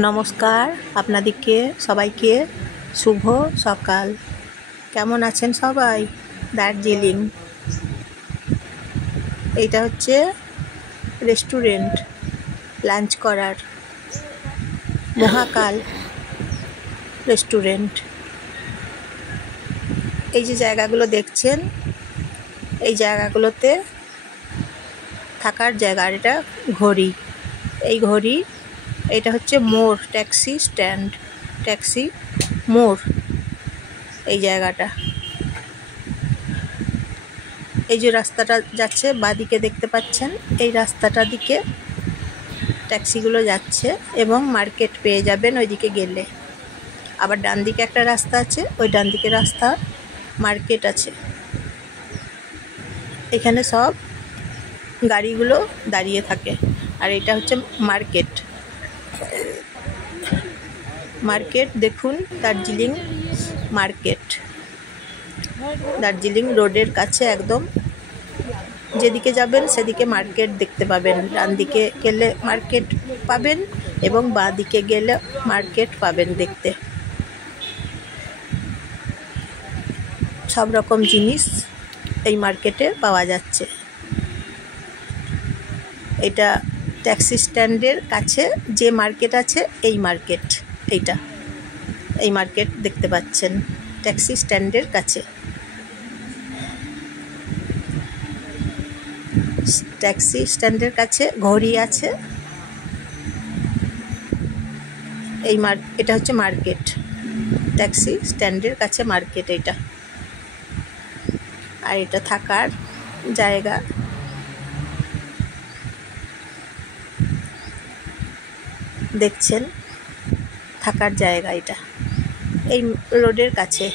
নমস্কার, আপনাদেরকে সবাইকে শুভ সকাল। কেমন আছেন সবাই? দার্জিলিং, এইটা হচ্ছে রেস্টুরেন্ট লাঞ্চ করার, মহাকাল রেস্টুরেন্ট। এই যে জায়গাগুলো দেখছেন, এই জায়গাগুলোতে থাকার জায়গা। আর এটা ঘড়ি, এই ঘড়ি। এটা হচ্ছে মোড়, ট্যাক্সি স্ট্যান্ড, ট্যাক্সি মোড় এই জায়গাটা। এই যে রাস্তাটা যাচ্ছে বাঁদিকে দেখতে পাচ্ছেন, এই রাস্তাটা দিকে ট্যাক্সিগুলো যাচ্ছে এবং মার্কেট পেয়ে যাবেন ওইদিকে গেলে। আবার ডান দিকে একটা রাস্তা আছে, ওই ডান দিকে রাস্তা মার্কেট আছে। এখানে সব গাড়িগুলো দাঁড়িয়ে থাকে। আর এটা হচ্ছে মার্কেট। মার্কেট দেখুন, দার্জিলিং মার্কেট, দার্জিলিং রোডের কাছে একদম। যেদিকে যাবেন সেদিকে মার্কেট দেখতে পাবেন। ডান দিকে গেলে মার্কেট পাবেন এবং বাঁ দিকে গেলে মার্কেট পাবেন দেখতে। সব রকম জিনিস এই মার্কেটে পাওয়া যাচ্ছে। এটা ট্যাক্সি স্ট্যান্ডের কাছে যে মার্কেট আছে, এই মার্কেট, এইটা এই মার্কেট দেখতে পাচ্ছেন ট্যাক্সি স্ট্যান্ডের কাছে। ট্যাক্সি স্ট্যান্ডের কাছে ঘড়ি আছে। এটা হচ্ছে মার্কেট, ট্যাক্সি স্ট্যান্ডের কাছে মার্কেট এইটা। আর এটা থাকার জায়গা। দেখছেন থাকার জায়গা, এটা এই রোডের কাছে।